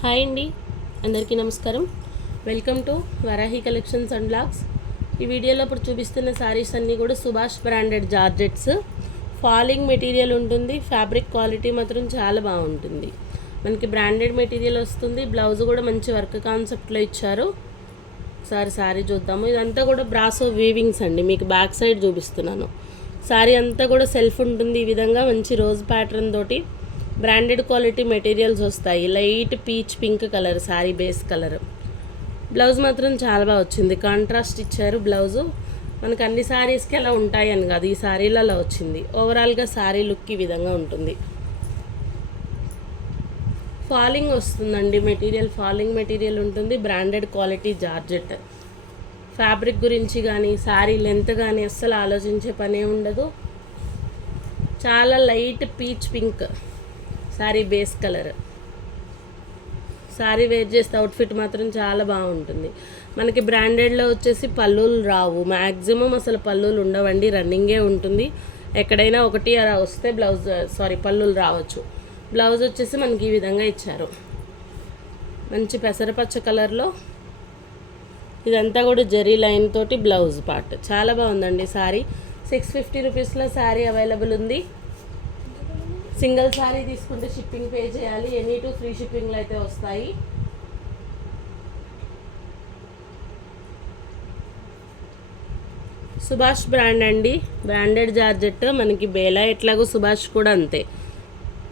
Hi అండి, అందరికీ నమస్కారం. Welcome to Varahi collections and blogs. ఈ వీడియోలో ఇప్పుడు చూపిస్తున్న శారీస్ అన్నీ కూడా Subhash branded georgettes. Falling material ఉంటుంది. ఫ్యాబ్రిక్ క్వాలిటీ మాత్రం చాలా బాగుంటుంది. మనకి బ్రాండెడ్ మెటీరియల్ వస్తుంది. బ్లౌజ్ కూడా మంచి వర్క్ కాన్సెప్ట్లో ఇచ్చారు. ఒకసారి శారీ చూద్దాము. ఇదంతా కూడా బ్రాసో వీవింగ్స్ అండి. మీకు బ్యాక్ సైడ్ చూపిస్తున్నాను. శారీ అంతా కూడా సెల్ఫ్ ఉంటుంది. ఈ విధంగా మంచి రోజ్ ప్యాటర్న్ తోటి బ్రాండెడ్ క్వాలిటీ మెటీరియల్స్ వస్తాయి. Light peach pink colour sari base colour. Blouse మాత్రం చాలా బాగా వచ్చింది. కాంట్రాస్ట్ ఇచ్చారు బ్లౌజు. మనకు అన్ని శారీస్కి అలా ఉంటాయి అని కాదు, ఈ శారీలో అలా వచ్చింది. ఓవరాల్గా శారీ లుక్ ఈ విధంగా ఉంటుంది. ఫాలింగ్ వస్తుందండి మెటీరియల్. ఫాలింగ్ మెటీరియల్ ఉంటుంది. Branded quality georgette. ఫ్యాబ్రిక్ గురించి కానీ శారీ లెంత్ కానీ అస్సలు ఆలోచించే పనే ఉండదు. చాలా light peach pink sari base colour. Sari wear చేస్తే అవుట్ఫిట్ మాత్రం చాలా బాగుంటుంది. మనకి బ్రాండెడ్లో వచ్చేసి పళ్ళులు రావు. మ్యాక్సిమం అసలు పళ్ళులు ఉండవండి, రన్నింగే ఉంటుంది. ఎక్కడైనా ఒకటి అలా వస్తే పళ్ళులు రావచ్చు. బ్లౌజ్ వచ్చేసి మనకి ఈ విధంగా ఇచ్చారు. మంచి పెసరపచ్చ కలర్లో. ఇదంతా కూడా జరీ లైన్ తోటి బ్లౌజ్ పార్ట్. చాలా బాగుందండి శారీ. 650 రూపీస్లో శారీ అవైలబుల్ ఉంది. సింగిల్ శారీ తీసుకుంటే షిప్పింగ్ పే చేయాలి. ఎనీ టు ఫ్రీ షిప్పింగ్లో అయితే వస్తాయి. సుభాష్ బ్రాండ్ అండి. Branded georgette. మనకి బేలా ఎట్లాగో సుభాష్ కూడా అంతే.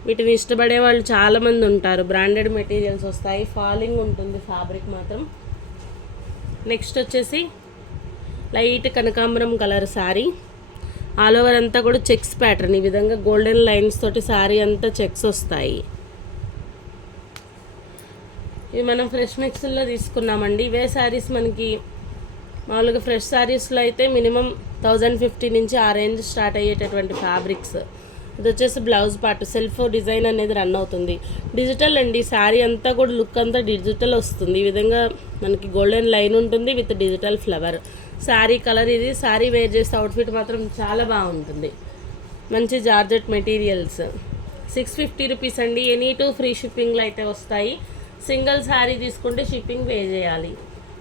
వీటిని ఇష్టపడే వాళ్ళు చాలామంది ఉంటారు. బ్రాండెడ్ మెటీరియల్స్ వస్తాయి. ఫాలింగ్ ఉంటుంది ఫ్యాబ్రిక్ మాత్రం. నెక్స్ట్ వచ్చేసి లైట్ కనకాంబరం కలర్ శారీ. ఆల్ ఓవర్ అంతా కూడా చెక్స్ ప్యాటర్న్. ఈ విధంగా గోల్డెన్ లైన్స్ తోటి శారీ అంతా చెక్స్ వస్తాయి. ఇవి మనం ఫ్రెష్ మిక్స్లో తీసుకున్నామండి. ఇవే శారీస్ మనకి మామూలుగా ఫ్రెష్ శారీస్లో అయితే మినిమం 1050 నుంచి ఆ రేంజ్ స్టార్ట్ అయ్యేటటువంటి ఫ్యాబ్రిక్స్. ఇది వచ్చేసి బ్లౌజ్ పార్ట్. సెల్ఫ్ డిజైన్ అనేది రన్ అవుతుంది. డిజిటల్ అండి. శారీ అంతా కూడా లుక్ అంతా డిజిటల్ వస్తుంది. ఈ విధంగా మనకి గోల్డెన్ లైన్ ఉంటుంది with digital flower. Sari colour ఇది. శారీ వేర్ చేస్తే అవుట్ఫిట్ మాత్రం చాలా బాగుంటుంది. మంచి జార్జెట్ మెటీరియల్స్. 650 రూపీస్ అండి. ఎనీ టు ఫ్రీ షిప్పింగ్లో అయితే వస్తాయి. సింగిల్ శారీ తీసుకుంటే షిప్పింగ్ పే చేయాలి.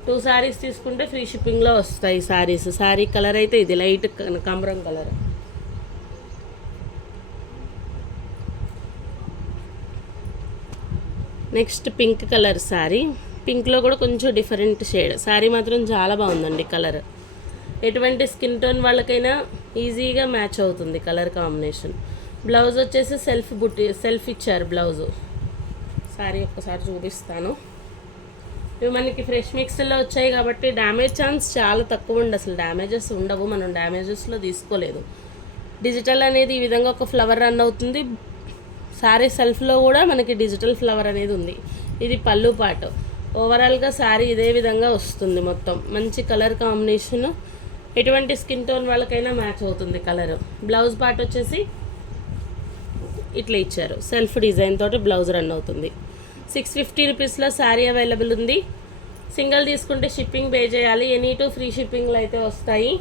2 శారీస్ తీసుకుంటే ఫ్రీ షిప్పింగ్లో వస్తాయి శారీస్. శారీ కలర్ అయితే ఇది లైట్ కనకాంబరం colour. Next pink colour sari. పింక్లో కూడా కొంచెం డిఫరెంట్ షేడ్. శారీ మాత్రం చాలా బాగుందండి కలర్. ఎటువంటి స్కిన్ టోన్ వాళ్ళకైనా ఈజీగా మ్యాచ్ అవుతుంది కలర్ కాంబినేషన్. బ్లౌజ్ వచ్చేసి సెల్ఫ్ ఇచ్చారు బ్లౌజు. శారీ ఒక్కసారి చూపిస్తాను. ఇవి మనకి ఫ్రెష్ మిక్స్లో వచ్చాయి కాబట్టి డ్యామేజ్ ఛాన్స్ చాలా తక్కువ ఉంది. అసలు డ్యామేజెస్ ఉండవు. మనం డ్యామేజెస్లో తీసుకోలేదు. డిజిటల్ అనేది ఈ విధంగా ఒక ఫ్లవర్ రన్ అవుతుంది. శారీ సెల్ఫ్లో కూడా మనకి డిజిటల్ ఫ్లవర్ అనేది ఉంది. ఇది పళ్ళు పాటు. ఓవరాల్గా శారీ ఇదే విధంగా వస్తుంది మొత్తం. మంచి కలర్ కాంబినేషన్. ఎటువంటి స్కిన్ టోన్ వాళ్ళకైనా మ్యాచ్ అవుతుంది కలర్. బ్లౌజ్ పార్ట్ వచ్చేసి ఇట్లా ఇచ్చారు. సెల్ఫ్ డిజైన్ తోటి బ్లౌజ్ రన్ అవుతుంది. 650 రూపీస్లో శారీ అవైలబుల్ ఉంది. సింగిల్ తీసుకుంటే షిప్పింగ్ పే చేయాలి. ఎనీ టు ఫ్రీ షిప్పింగ్లో అయితే వస్తాయి.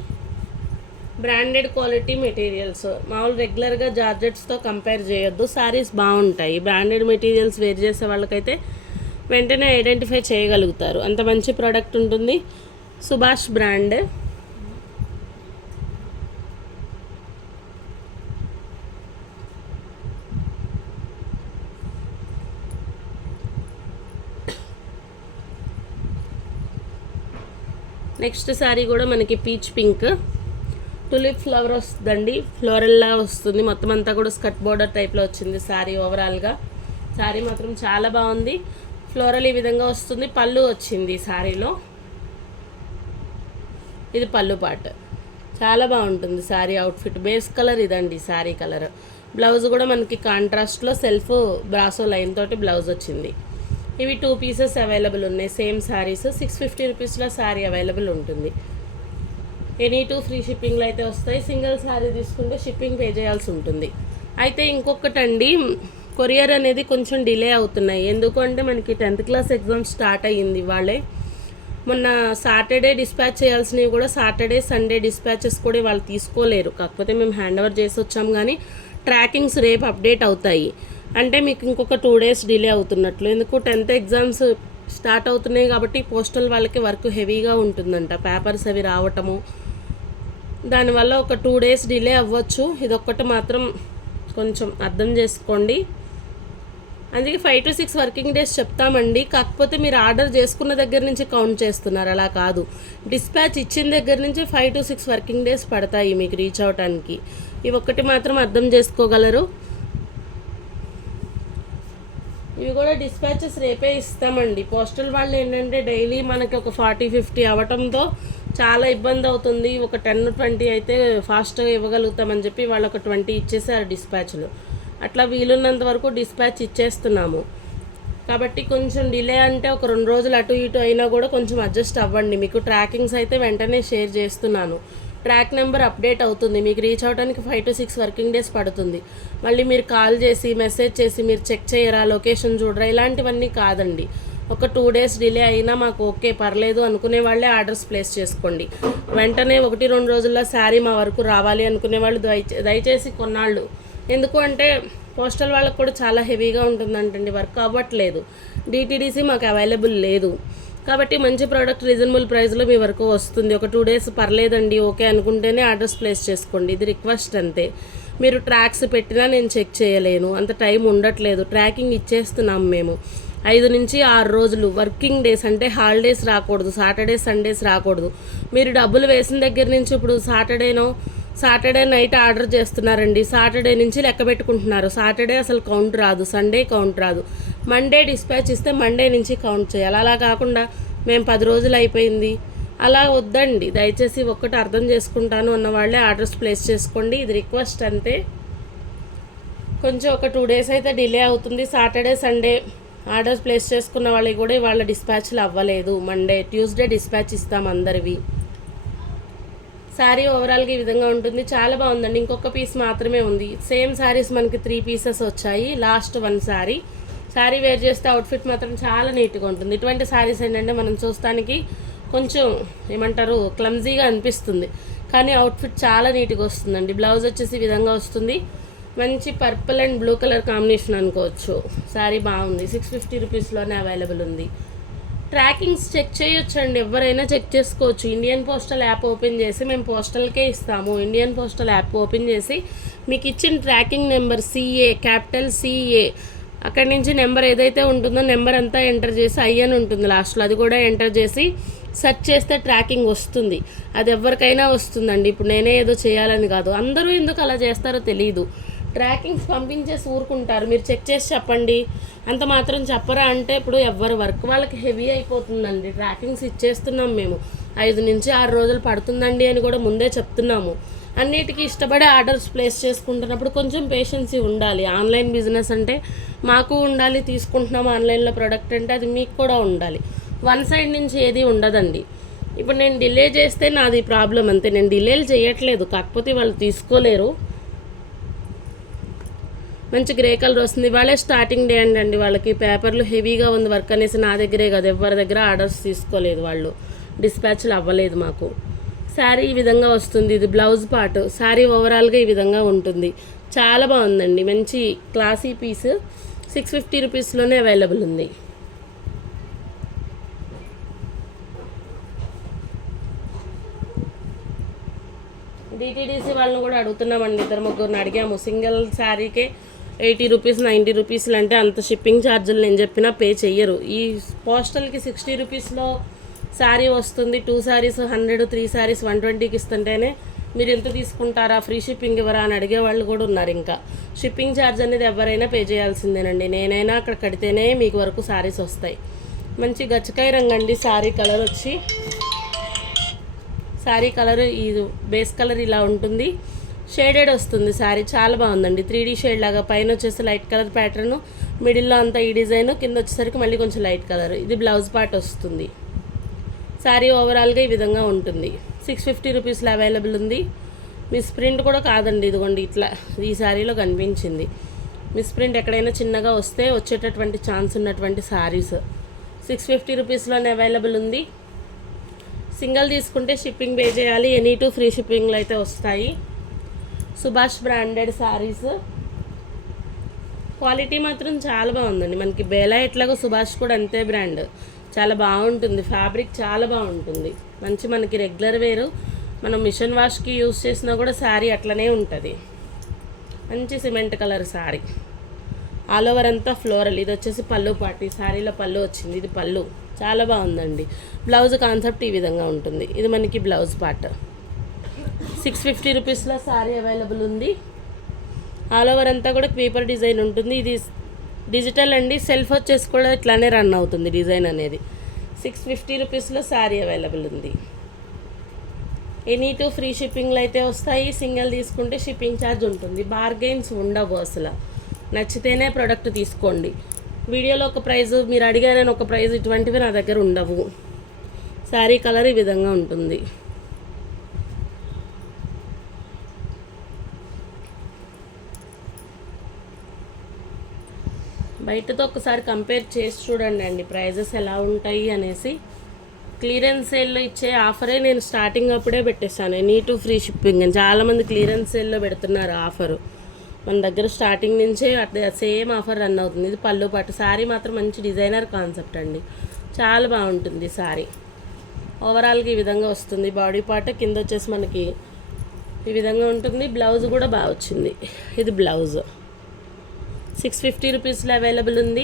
Branded quality materials. మామూలు రెగ్యులర్గా జార్జెట్స్తో కంపేర్ చేయొద్దు. శారీస్ బాగుంటాయి. బ్రాండెడ్ మెటీరియల్స్ వేర్ చేసే వాళ్ళకైతే వెంటనే ఐడెంటిఫై చేయగలుగుతారు. అంత మంచి ప్రోడక్ట్ ఉంటుంది. సుభాష్ బ్రాండ్. నెక్స్ట్ శారీ కూడా మనకి పీచ్ పింక్. టులిప్ ఫ్లవర్ వస్తుందండి. ఫ్లోరల్లా వస్తుంది. మొత్తం అంతా కూడా స్కర్ట్ బోర్డర్ టైప్లో వచ్చింది శారీ. ఓవరాల్గా శారీ మాత్రం చాలా బాగుంది. ఫ్లోరల్ ఈ విధంగా వస్తుంది. పళ్ళు వచ్చింది శారీలో. ఇది పళ్ళు పార్ట్. చాలా బాగుంటుంది శారీ అవుట్ఫిట్. బేస్ కలర్ ఇదండి శారీ కలర్. బ్లౌజ్ కూడా మనకి కాంట్రాస్ట్లో సెల్ఫ్ బ్రాసో లైన్ తోటి బ్లౌజ్ వచ్చింది. ఇవి 2 పీసెస్ అవైలబుల్ ఉన్నాయి. సేమ్ శారీస్. 650 రూపీస్లో శారీ అవైలబుల్ ఉంటుంది. ఎనీ టు ఫ్రీ షిప్పింగ్లో అయితే వస్తాయి. సింగిల్ శారీ తీసుకుంటే షిప్పింగ్ పే చేయాల్సి ఉంటుంది. అయితే ఇంకొకటండి, కొరియర్ అనేది కొంచెం డిలే అవుతున్నాయి. ఎందుకంటే మనకి 10th క్లాస్ ఎగ్జామ్ స్టార్ట్ అయ్యింది వాళ్ళే. మొన్న సాటర్డే డిస్పాచ్ చేయాల్సినవి కూడా సాటర్డే సండే డిస్పాచెస్ కూడా వాళ్ళు తీసుకోలేరు. కాకపోతే మేము హ్యాండ్ ఓవర్ చేసి వచ్చాం. కానీ ట్రాకింగ్స్ రేపు అప్డేట్ అవుతాయి. అంటే మీకు ఇంకొక 2 days డిలే అవుతున్నట్లు. ఎందుకు 10th ఎగ్జామ్స్ స్టార్ట్ అవుతున్నాయి కాబట్టి పోస్టల్ వాళ్ళకి వర్క్ హెవీగా ఉంటుందంట, పేపర్స్ అవి రావటము. దానివల్ల ఒక 2 days డిలే అవ్వచ్చు. ఇదొక్కటి మాత్రం కొంచెం అర్థం చేసుకోండి. అందుకే 5 to 6 వర్కింగ్ డేస్ చెప్తామండి. కాకపోతే మీరు ఆర్డర్ చేసుకున్న దగ్గర నుంచి కౌంట్ చేస్తున్నారు, అలా కాదు. డిస్పాచ్ ఇచ్చిన దగ్గర నుంచి 5 to 6 వర్కింగ్ డేస్ పడతాయి మీకు రీచ్ అవడానికి. ఇవి ఒక్కటి మాత్రం అర్థం చేసుకోగలరు. ఇవి కూడా డిస్పాచెస్ రేపే ఇస్తామండి. పోస్టల్ వాళ్ళు ఏంటంటే డైలీ మనకి ఒక 40-50 అవ్వటంతో చాలా ఇబ్బంది అవుతుంది. ఒక 10-20 అయితే ఫాస్ట్గా ఇవ్వగలుగుతామని చెప్పి వాళ్ళు ఒక 20 ఇచ్చేసారు డిస్పాచ్లు. అట్లా వీలున్నంత వరకు డిస్పాచ్ ఇచ్చేస్తున్నాము. కాబట్టి కొంచెం డిలే అంటే ఒక 2 రోజులు అటు ఇటు అయినా కూడా కొంచెం అడ్జస్ట్ అవ్వండి. మీకు ట్రాకింగ్స్ అయితే వెంటనే షేర్ చేస్తున్నాను. ట్రాక్ నెంబర్ అప్డేట్ అవుతుంది. మీకు రీచ్ అవడానికి 5 to 6 వర్కింగ్ డేస్ పడుతుంది. మళ్ళీ మీరు కాల్ చేసి మెసేజ్ చేసి మీరు చెక్ చేయరా, లొకేషన్ చూడరా, ఇలాంటివన్నీ కాదండి. ఒక 2 days డిలే అయినా మాకు ఓకే పర్లేదు అనుకునే వాళ్ళే ఆర్డర్స్ ప్లేస్ చేసుకోండి. వెంటనే 1-2 రోజుల్లో శారీ మా వరకు రావాలి అనుకునే వాళ్ళు దయచేసి కొన్నాళ్ళు. ఎందుకు అంటే పోస్టల్ వాళ్ళకు కూడా చాలా హెవీగా ఉంటుందంటండి, వర్క్ అవ్వట్లేదు. డిటీడీసీ మాకు అవైలబుల్ లేదు. కాబట్టి మంచి ప్రోడక్ట్ రీజనబుల్ ప్రైస్లో మీ వరకు వస్తుంది. ఒక 2 days పర్లేదండి ఓకే అనుకుంటేనే ఆర్డర్స్ ప్లేస్ చేసుకోండి. ఇది రిక్వెస్ట్ అంతే. మీరు ట్రాక్స్ పెట్టినా నేను చెక్ చేయలేను, అంత టైం ఉండట్లేదు. ట్రాకింగ్ ఇచ్చేస్తున్నాం మేము. 5 నుంచి 6 రోజులు వర్కింగ్ డేస్, అంటే హాలిడేస్ రాకూడదు, సాటర్డే సండేస్ రాకూడదు. మీరు డబ్బులు వేసిన దగ్గర నుంచి ఇప్పుడు సాటర్డే నైట్ ఆర్డర్ చేస్తున్నారండి, సాటర్డే నుంచి లెక్క పెట్టుకుంటున్నారు. సాటర్డే అసలు కౌంట్ రాదు, సండే కౌంట్ రాదు. మండే డిస్పాచ్ ఇస్తే మండే నుంచి కౌంట్ చేయాలి. అలా కాకుండా మేము 10 రోజులు అయిపోయింది అలా వద్దండి. దయచేసి ఒక్కటి అర్థం చేసుకుంటాను అన్న వాళ్ళే ఆర్డర్స్ ప్లేస్ చేసుకోండి. ఇది రిక్వెస్ట్ అంతే. కొంచెం ఒక 2 days అయితే డిలే అవుతుంది. సాటర్డే సండే ఆర్డర్స్ ప్లేస్ చేసుకున్న వాళ్ళకి కూడా ఇవాళ డిస్పాచ్లు అవ్వలేదు. మండే ట్యూస్డే డిస్పాచ్ ఇస్తాం అందరివి. శారీ ఓవరాల్గా ఈ విధంగా ఉంటుంది. చాలా బాగుందండి. ఇంకొక పీస్ మాత్రమే ఉంది. సేమ్ శారీస్ మనకి 3 pieces వచ్చాయి. లాస్ట్ 1 శారీ వేర్ చేస్తే అవుట్ఫిట్ మాత్రం చాలా నీట్గా ఉంటుంది. ఇటువంటి శారీస్ ఏంటంటే మనం చూస్తానికి కొంచెం ఏమంటారు క్లమ్జీగా అనిపిస్తుంది, కానీ అవుట్ఫిట్ చాలా నీట్గా వస్తుందండి. బ్లౌజ్ వచ్చేసి ఈ విధంగా వస్తుంది. మంచి purple and blue colour combination అనుకోవచ్చు. శారీ బాగుంది. 650 రూపీస్లోనే అవైలబుల్ ఉంది. ట్రాకింగ్స్ చెక్ చేయొచ్చండి, ఎవరైనా చెక్ చేసుకోవచ్చు. ఇండియన్ పోస్టల్ యాప్ ఓపెన్ చేసి, మేము పోస్టల్కే ఇస్తాము. ఇండియన్ పోస్టల్ యాప్ ఓపెన్ చేసి మీకు ఇచ్చిన tracking number CA, capital CA, అక్కడి నుంచి నెంబర్ ఏదైతే ఉంటుందో నెంబర్ అంతా ఎంటర్ చేసి అని ఉంటుంది లాస్ట్లో, అది కూడా ఎంటర్ చేసి సెర్చ్ చేస్తే ట్రాకింగ్ వస్తుంది. అది ఎవరికైనా వస్తుందండి. ఇప్పుడు నేనే ఏదో చేయాలని కాదు, అందరూ ఎందుకు అలా చేస్తారో తెలియదు. ట్రాకింగ్స్ పంపించేసి ఊరుకుంటారు. మీరు చెక్ చేసి చెప్పండి, అంత మాత్రం చెప్పరా అంటే ఇప్పుడు ఎవరి వర్క్ వాళ్ళకి హెవీ అయిపోతుందండి. ట్రాకింగ్స్ ఇచ్చేస్తున్నాం మేము. 5 నుంచి 6 రోజులు పడుతుందండి అని కూడా ముందే చెప్తున్నాము. అన్నిటికీ ఇష్టపడే ఆర్డర్స్ ప్లేస్ చేసుకుంటున్నప్పుడు కొంచెం పేషెన్సీ ఉండాలి. ఆన్లైన్ బిజినెస్ అంటే మాకు ఉండాలి, తీసుకుంటున్నాము ఆన్లైన్లో ప్రోడక్ట్ అంటే అది మీకు కూడా ఉండాలి. వన్ సైడ్ నుంచి ఏది ఉండదండి. ఇప్పుడు నేను డిలే చేస్తే నాది ప్రాబ్లం అంతే. నేను డిలేలు చేయట్లేదు, కాకపోతే వాళ్ళు తీసుకోలేరు. మంచి గ్రే కలర్ వస్తుంది. వాళ్ళే స్టార్టింగ్ డే అండి. వాళ్ళకి పేపర్లు హెవీగా ఉంది వర్క్ అనేసి నా దగ్గరే కాదు ఎవరి దగ్గర ఆర్డర్స్ తీసుకోలేదు వాళ్ళు. డిస్పాచ్లు అవ్వలేదు మాకు. శారీ ఈ విధంగా వస్తుంది. ఇది బ్లౌజ్ పార్ట్. శారీ ఓవరాల్గా ఈ విధంగా ఉంటుంది. చాలా బాగుందండి. మంచి క్లాసీ పీస్. 650 రూపీస్లోనే అవైలబుల్ ఉంది. డిటీడీసీ వాళ్ళని కూడా అడుగుతున్నామండి. 2-3 అడిగాము. సింగిల్ శారీకే 80 రూపీస్ 90 రూపీస్లు అంటే అంత షిప్పింగ్ ఛార్జీలు నేను చెప్పినా పే చెయ్యరు. ఈ పోస్టల్కి 60 రూపీస్లో శారీ వస్తుంది. 2 sarees 100, 3 sarees 120కి ఇస్తుంటేనే మీరు ఎంత తీసుకుంటారా, ఫ్రీ షిప్పింగ్ ఇవ్వరా అని అడిగే వాళ్ళు కూడా ఉన్నారు. ఇంకా షిప్పింగ్ ఛార్జ్ అనేది ఎవరైనా పే చేయాల్సిందేనండి. నేనైనా అక్కడ కడితేనే మీకు వరకు శారీస్ వస్తాయి. మంచి గచ్చకాయ రంగు అండి. శారీ కలర్ వచ్చి శారీ కలర్ ఈ బేస్ కలర్ ఇలా ఉంటుంది. షేడెడ్ వస్తుంది శారీ. చాలా బాగుందండి. 3D షేడ్ లాగా. పైన వచ్చేసి లైట్ కలర్ ప్యాటర్ను, మిడిల్లో అంతా ఈ డిజైన్, కింద వచ్చేసరికి మళ్ళీ కొంచెం లైట్ కలర్. ఇది బ్లౌజ్ పార్ట్ వస్తుంది. శారీ ఓవరాల్గా ఈ విధంగా ఉంటుంది. 650 రూపీస్లో అవైలబుల్ ఉంది. మిస్ ప్రింట్ కూడా కాదండి, ఇదిగోండి ఇట్లా ఈ శారీలో కనిపించింది. మిస్ ప్రింట్ ఎక్కడైనా చిన్నగా వస్తే వచ్చేటటువంటి ఛాన్స్ ఉన్నటువంటి శారీస్ 650 రూపీస్లోనే అవైలబుల్ ఉంది. సింగిల్ తీసుకుంటే షిప్పింగ్ పే చేయాలి. ఎనీ టు ఫ్రీ షిప్పింగ్లో అయితే వస్తాయి. సుభాష్ బ్రాండెడ్ శారీస్. క్వాలిటీ మాత్రం చాలా బాగుందండి. మనకి బేలా ఎట్లాగో సుభాష్ కూడా అంతే బ్రాండ్, చాలా బాగుంటుంది. ఫ్యాబ్రిక్ చాలా బాగుంటుంది. మంచి మనకి రెగ్యులర్ వేరు, మనం మిషన్ వాష్కి యూస్ చేసినా కూడా శారీ అట్లనే ఉంటుంది. మంచి cement colour sari, all over అంతా ఫ్లోరల్. ఇది వచ్చేసి పళ్ళు పార్టీ, శారీలో పళ్ళు వచ్చింది. ఇది పళ్ళు చాలా బాగుందండి. బ్లౌజ్ కాన్సెప్ట్ ఈ విధంగా ఉంటుంది. ఇది మనకి బ్లౌజ్ పార్ట్. 650 రూపీస్లో శారీ అవైలబుల్ ఉంది. ఆల్ ఓవర్ అంతా కూడా క్రీపర్ డిజైన్ ఉంటుంది. ఇది డిజిటల్ అండి. సెల్ఫ్ వచ్చేసి కూడా ఇట్లానే రన్ అవుతుంది డిజైన్ అనేది. 650 రూపీస్లో శారీ అవైలబుల్ ఉంది. ఎనీ టూ ఫ్రీ షిప్పింగ్లో అయితే వస్తాయి. సింగిల్ తీసుకుంటే షిప్పింగ్ ఛార్జ్ ఉంటుంది. బార్గెన్స్ ఉండవు అసలు. నచ్చితేనే ప్రోడక్ట్ తీసుకోండి. వీడియోలో ఒక ప్రైజు, మీరు అడిగారని ఒక ప్రైజ్, ఇటువంటివి నా దగ్గర ఉండవు. శారీ కలర్ ఈ విధంగా ఉంటుంది. బయటతో ఒకసారి కంపేర్ చేసి చూడండి అండి ప్రైజెస్ ఎలా ఉంటాయి అనేసి. క్లియరెన్స్ సేల్లో ఇచ్చే ఆఫరే నేను స్టార్టింగ్ అప్పుడే పెట్టేశాను. ఎనీ టూ ఫ్రీ షిప్పింగ్ అని. చాలామంది క్లియరెన్స్ సేల్లో పెడుతున్నారు ఆఫరు. మన దగ్గర స్టార్టింగ్ నుంచే సేమ్ ఆఫర్ రన్ అవుతుంది. ఇది పళ్ళు పాటు. శారీ మాత్రం మంచి డిజైనర్ కాన్సెప్ట్ అండి, చాలా బాగుంటుంది శారీ. ఓవరాల్గా ఈ విధంగా వస్తుంది. బాడీ పార్ట్ కింద వచ్చేసి మనకి ఈ విధంగా ఉంటుంది. బ్లౌజ్ కూడా బాగా వచ్చింది. ఇది బ్లౌజ్ 650 రూపీస్లో అవైలబుల్ ఉంది.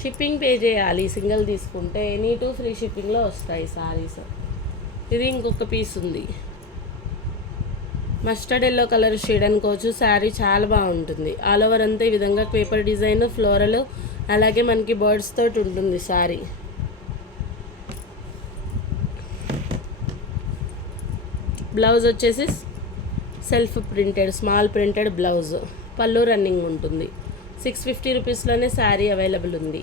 షిప్పింగ్ పే చేయాలి సింగిల్ తీసుకుంటే. ఎనీ టూ ఫ్రీ షిప్పింగ్లో వస్తాయి శారీస్. ఇది ఇంకొక పీస్ ఉంది. మస్టర్డ్ ఎల్లో కలర్ షేడ్ అనుకోవచ్చు. శారీ చాలా బాగుంటుంది. ఆల్ ఓవర్ అంతా ఈ విధంగా పేపర్ డిజైన్, ఫ్లోరల్, అలాగే మనకి బర్డ్స్ తోటి ఉంటుంది శారీ. బ్లౌజ్ వచ్చేసి self printed, small printed blouse. పళ్ళు రన్నింగ్ ఉంటుంది. 650 రూపీస్లోనే శారీ అవైలబుల్ ఉంది.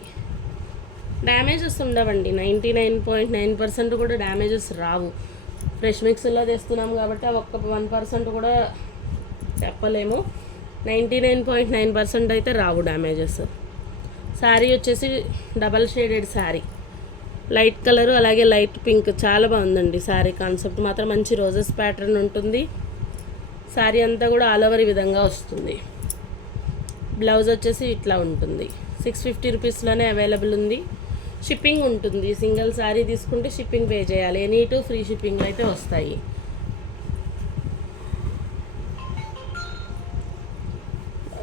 డ్యామేజెస్ ఉండవండి. 99.9% కూడా డ్యామేజెస్ రావు. ఫ్రెష్ మిక్స్లో తెస్తున్నాం కాబట్టి ఒక్క 1% కూడా చెప్పలేము. 99.9% అయితే రావు డ్యామేజెస్. శారీ వచ్చేసి double shaded sari, light colour అలాగే లైట్ పింక్. చాలా బాగుందండి శారీ కాన్సెప్ట్ మాత్రం. మంచి రోజెస్ ప్యాటర్న్ ఉంటుంది. శారీ అంతా కూడా ఆల్ ఓవర్ ఈ విధంగా వస్తుంది. బ్లౌజ్ వచ్చేసి ఇట్లా ఉంటుంది. 650 రూపీస్లోనే అవైలబుల్ ఉంది. షిప్పింగ్ ఉంటుంది. సింగిల్ శారీ తీసుకుంటే షిప్పింగ్ పే చేయాలి. ఎనీ టూ ఫ్రీ షిప్పింగ్ అయితే వస్తాయి.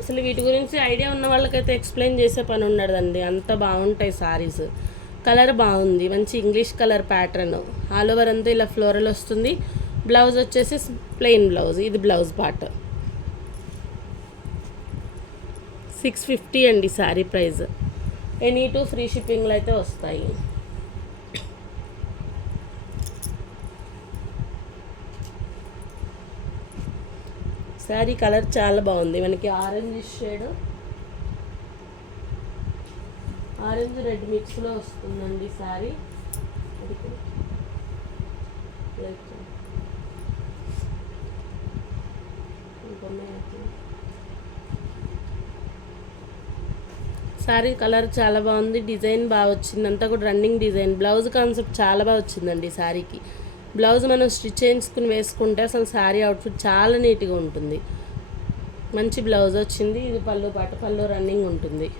అసలు వీటి గురించి ఐడియా ఉన్న వాళ్ళకైతే ఎక్స్ప్లెయిన్ చేసే పని ఉండదండి, అంత బాగుంటాయి శారీస్. కలర్ బాగుంది, మంచి English colour pattern. All over అంతా ఇలా ఫ్లోరల్ వస్తుంది. బ్లౌజ్ వచ్చేసి ప్లెయిన్ బ్లౌజ్. ఇది బ్లౌజ్ పార్ట్. 650 అండి sari price. Any two free షిప్పింగ్లో అయితే వస్తాయి. శారీ కలర్ చాలా బాగుంది. మనకి ఆరెంజ్ షేడ్, ఆరెంజ్ రెడ్ మిక్స్లో వస్తుందండి శారీ. శారీ కలర్ చాలా బాగుంది. డిజైన్ బాగా వచ్చింది. అంతా కూడా రన్నింగ్ డిజైన్. బ్లౌజ్ కాన్సెప్ట్ చాలా బాగా వచ్చిందండి శారీకి. బ్లౌజ్ మనం స్టిచ్ చేయించుకుని వేసుకుంటే అసలు శారీ అవుట్ఫిట్ చాలా నీట్గా ఉంటుంది. మంచి బ్లౌజ్ వచ్చింది. ఇది పళ్ళు పాటు. పళ్ళు రన్నింగ్ ఉంటుంది.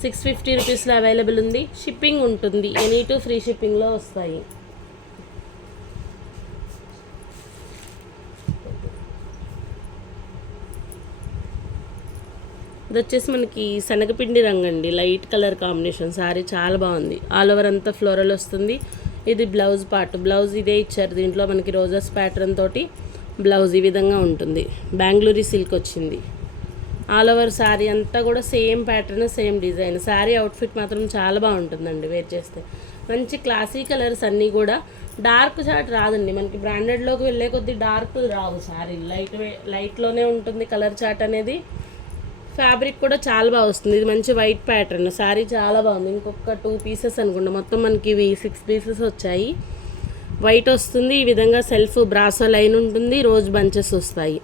650 రూపీస్లో అవైలబుల్ ఉంది. షిప్పింగ్ ఉంటుంది. ఎనీ టూ ఫ్రీ షిప్పింగ్లో వస్తాయి. ఇది వచ్చేసి మనకి శనగపిండి రంగు అండి, లైట్ కలర్ కాంబినేషన్. శారీ చాలా బాగుంది. ఆల్ ఓవర్ అంతా ఫ్లోరల్ వస్తుంది. ఇది బ్లౌజ్ పార్ట్. బ్లౌజ్ ఇదే ఇచ్చారు. దీంట్లో మనకి రోజెస్ ప్యాటర్న్ తోటి బ్లౌజ్ ఈ విధంగా ఉంటుంది. బెంగళూరు సిల్క్ వచ్చింది. ఆల్ ఓవర్ శారీ అంతా కూడా same pattern, same design. Sari outfit మాత్రం చాలా బాగుంటుందండి వేర్ చేస్తే. మంచి క్లాసీ కలర్స్ అన్నీ కూడా. డార్క్ చాట్ రాదండి మనకి. బ్రాండెడ్లోకి వెళ్ళే కొద్దీ డార్క్లు రావు. శారీ లైట్లోనే ఉంటుంది కలర్ చాట్ అనేది. ఫ్యాబ్రిక్ కూడా చాలా బాగా వస్తుంది. ఇది మంచి వైట్ ప్యాటర్న్. శారీ చాలా బాగుంది. ఇంకొక 2 పీసెస్ అనుకుంటా. మొత్తం మనకి ఇవి 6 పీసెస్ వచ్చాయి. వైట్ వస్తుంది. ఈ విధంగా సెల్ఫ్ బ్రాసో లైన్ ఉంటుంది. రోజ్ బంచెస్ వస్తాయి.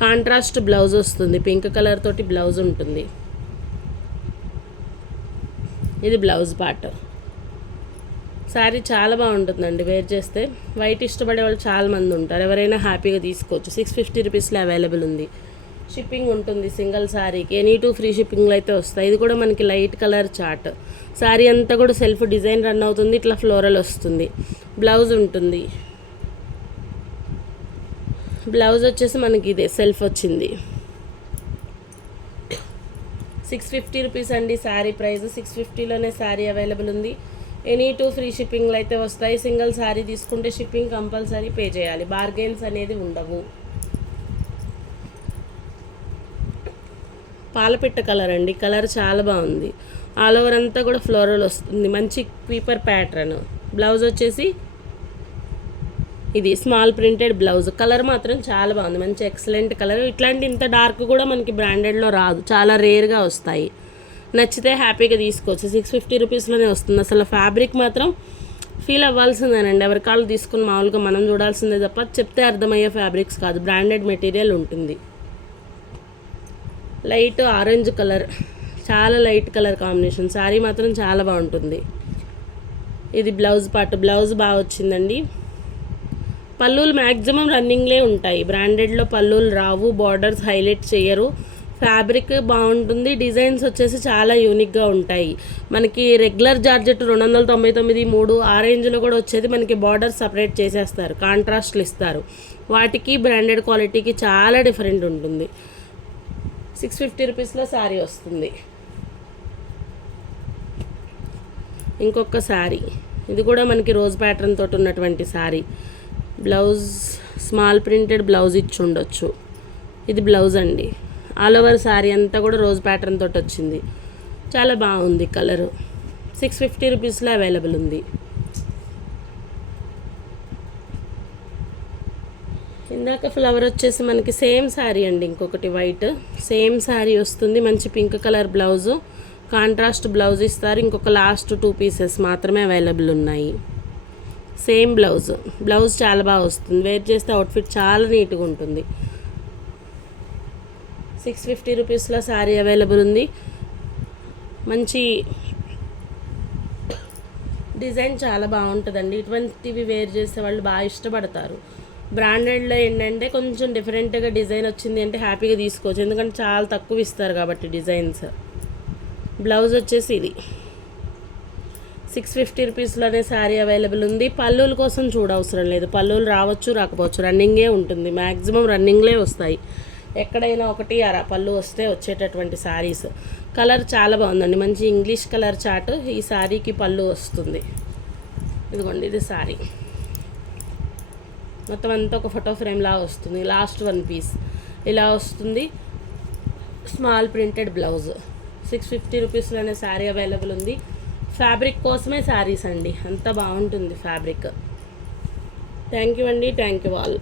కాంట్రాస్ట్ బ్లౌజ్ వస్తుంది. పింక్ కలర్ తోటి బ్లౌజ్ ఉంటుంది. ఇది బ్లౌజ్ పార్ట్. శారీ చాలా బాగుంటుందండి వేర్ చేస్తే. వైట్ ఇష్టపడే వాళ్ళు చాలామంది ఉంటారు. ఎవరైనా హ్యాపీగా తీసుకోవచ్చు. 650 రూపీస్లో అవైలబుల్ ఉంది. షిప్పింగ్ ఉంటుంది సింగిల్ శారీకి. ఎనీ 2 ఫ్రీ షిప్పింగ్లో అయితే వస్తాయి. ఇది కూడా మనకి లైట్ కలర్ చార్ట్. శారీ అంతా కూడా సెల్ఫ్ డిజైన్ రన్ అవుతుంది. ఇట్లా ఫ్లోరల్ వస్తుంది. బ్లౌజ్ ఉంటుంది. బ్లౌజ్ వచ్చేసి మనకి ఇదే సెల్ఫ్ వచ్చింది. 650 రూపీస్ అండి శారీ ప్రైస్. 650లోనే శారీ అవైలబుల్ ఉంది. ఎనీ 2 ఫ్రీ షిప్పింగ్లు అయితే వస్తాయి. సింగిల్ శారీ తీసుకుంటే షిప్పింగ్ కంపల్సరీ పే చేయాలి. బార్గెన్స్ అనేది ఉండవు. పాలపిట్ట కలర్ అండి. కలర్ చాలా బాగుంది. ఆల్ ఓవర్ అంతా కూడా ఫ్లోరల్ వస్తుంది. మంచి క్రీపర్ ప్యాటర్న్. బ్లౌజ్ వచ్చేసి ఇది స్మాల్ ప్రింటెడ్ బ్లౌజ్. కలర్ మాత్రం చాలా బాగుంది. మంచి ఎక్సలెంట్ కలర్. ఇట్లాంటి ఇంత డార్క్ కూడా మనకి బ్రాండెడ్లో రాదు. చాలా రేర్గా వస్తాయి. నచ్చితే హ్యాపీగా తీసుకోవచ్చు. 650 రూపీస్లోనే వస్తుంది. అసలు ఫ్యాబ్రిక్ మాత్రం ఫీల్ అవ్వాల్సిందేనండి. ఎవరి కాళ్ళు తీసుకుని మామూలుగా మనం చూడాల్సిందే తప్ప చెప్తే అర్థమయ్యే ఫ్యాబ్రిక్స్ కాదు. బ్రాండెడ్ మెటీరియల్ ఉంటుంది. లైట్ ఆరెంజ్ కలర్, చాలా లైట్ కలర్ కాంబినేషన్. శారీ మాత్రం చాలా బాగుంటుంది. ఇది బ్లౌజ్ పార్ట్. బ్లౌజ్ బాగా వచ్చిందండి. పళ్ళులు మ్యాక్సిమం రన్నింగ్లే ఉంటాయి. బ్రాండెడ్లో పళ్ళులు రావు. బార్డర్స్ హైలైట్ చేయరు. ఫ్యాబ్రిక్ బాగుంటుంది. డిజైన్స్ వచ్చేసి చాలా యూనిక్గా ఉంటాయి. మనకి రెగ్యులర్ జార్జెట్ 299 3 ఆ రేంజ్లో కూడా వచ్చేది. మనకి బార్డర్ సపరేట్ చేసేస్తారు. కాంట్రాస్ట్లు ఇస్తారు. వాటికి బ్రాండెడ్ క్వాలిటీకి చాలా డిఫరెంట్ ఉంటుంది. 650 రూపీస్లో శారీ వస్తుంది. ఇంకొక శారీ. ఇది కూడా మనకి రోజ్ ప్యాటర్న్ తోటి ఉన్నటువంటి sari. Blouse small printed blouse ఇచ్చి ఉండొచ్చు. ఇది బ్లౌజ్ అండి. ఆల్ ఓవర్ శారీ అంతా కూడా రోజ్ ప్యాటర్న్ తోటి వచ్చింది. చాలా బాగుంది కలరు. 650 రూపీస్లో అవైలబుల్ ఉంది. ఇందాక ఫ్లవర్ వచ్చేసి మనకి సేమ్ శారీ అండి. ఇంకొకటి వైట్ సేమ్ శారీ వస్తుంది. మంచి pink colour blouse, contrast blouse ఇస్తారు. ఇంకొక లాస్ట్ 2 పీసెస్ మాత్రమే అవైలబుల్ ఉన్నాయి. Same blouse. బ్లౌజ్ చాలా బాగా వస్తుంది. వేర్ చేస్తే అవుట్ఫిట్ చాలా నీట్గా ఉంటుంది. 650 రూపీస్లో శారీ అవైలబుల్ ఉంది. మంచి డిజైన్ చాలా బాగుంటుందండి. ఇటువంటివి వేర్ చేసే వాళ్ళు బాగా ఇష్టపడతారు. బ్రాండెడ్లో ఏంటంటే కొంచెం డిఫరెంట్గా డిజైన్ వచ్చింది అంటే హ్యాపీగా తీసుకోవచ్చు. ఎందుకంటే చాలా తక్కువ ఇస్తారు కాబట్టి డిజైన్స్. బ్లౌజ్ వచ్చేసి ఇది 650 రూపీస్లోనే శారీ అవైలబుల్ ఉంది. పళ్ళుల కోసం చూడవసరం లేదు. పళ్ళులు రావచ్చు రాకపోవచ్చు. రన్నింగే ఉంటుంది. మ్యాక్సిమం రన్నింగ్లే వస్తాయి. ఎక్కడైనా 1 అర పళ్ళు వస్తే వచ్చేటటువంటి శారీస్. కలర్ చాలా బాగుందండి. మంచి ఇంగ్లీష్ కలర్ చార్ట్. ఈ శారీకి పళ్ళు వస్తుంది. ఇదిగోండి ఇది శారీ. మొత్తం అంతా ఒక ఫోటో ఫ్రేమ్ లా వస్తుంది. లాస్ట్ 1 పీస్ ఇలా వస్తుంది. Small printed blouse. 650 రూపీస్లోనే శారీ అవైలబుల్ ఉంది. ఫ్యాబ్రిక్ కోసమే శారీస్ అండి. అంత బాగుంటుంది ఫ్యాబ్రిక్. థ్యాంక్ యూ అండి. Thank you all.